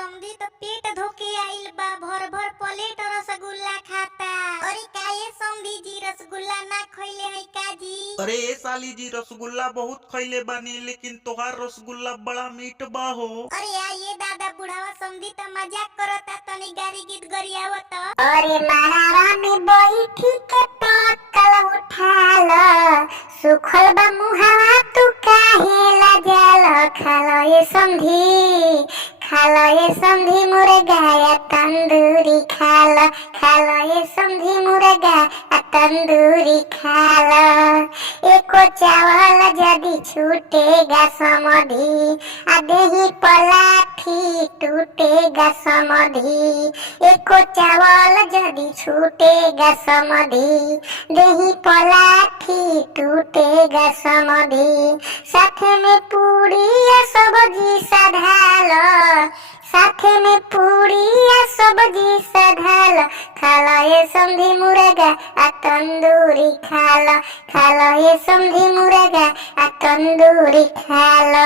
समधी तो पेट धोके आइल बा, भर भर प्लेट रसगुल्ला खाता। अरे काहे समधी जी रसगुल्ला ना खइले है काजी? अरे ए साली जी रसगुल्ला बहुत खइले बानी, लेकिन तोहार रसगुल्ला बड़ा मीठ बा हो। अरे आइए दादा, बुढ़ावा समधी तो मजाक करता, तनी गारी गीत गरियावत। अरे महारा में बैठी के पकल उठाल, सुखल बा मुहावा तू काहे लजाल। खालो ये समधी, खालो ये समधी मुर्गा या तंदूरी खालो, खालो ये समधी मुर्गा या तंदूरी खालो। एको चावल जदी छूटेगा समधी, आधे पलाठी टूटेगा समधी। एको चावल जदी छूटेगा समधी, देही पलाठी टूटेगा समधी। साथे में पूरी या सब्जी सधाल, साथे में पूरी या सब्जी सधाल। खाला ये समधी मुर्गा आ तंदूरी खाला, खाला ये समधी मुर्गा आ तंदूरी खाला।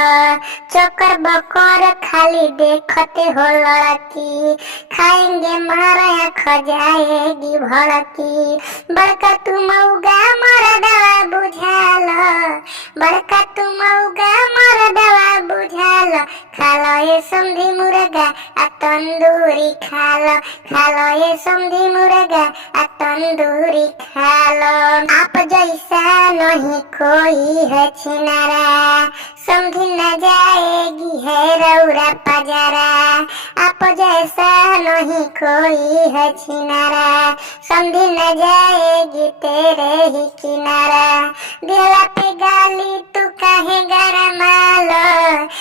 चक्कर बकर खाली देखते हो लड़की, खाएंगे मारा या खजाएगी भड़की। बड़का तू मऊगा मरदवा बुझाल, बड़का तू मऊगा मरदवा बुझाल। खालो ये समधी मुर्गा आ तंदूरी खालो, खालो ये समधी मुर्गा आ तंदूरी खालो। आप जैसा नहीं कोई है छिनारा, समधी न जाएगी है रौरा पजारा। आप जैसा नहीं कोई है छिनारा, समधी न जाएगी तेरे ही किनारा। दिला पे गाली तू काहे गरमाल,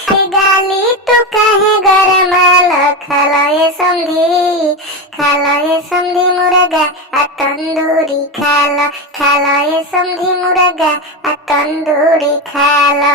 पे गाली तू काहे गरमाल। खालो ये समधी, खालो ये समधी मुर्गा आ तंदूरी खालो, खालो ये समधी मुर्गा आ तंदूरी खालो।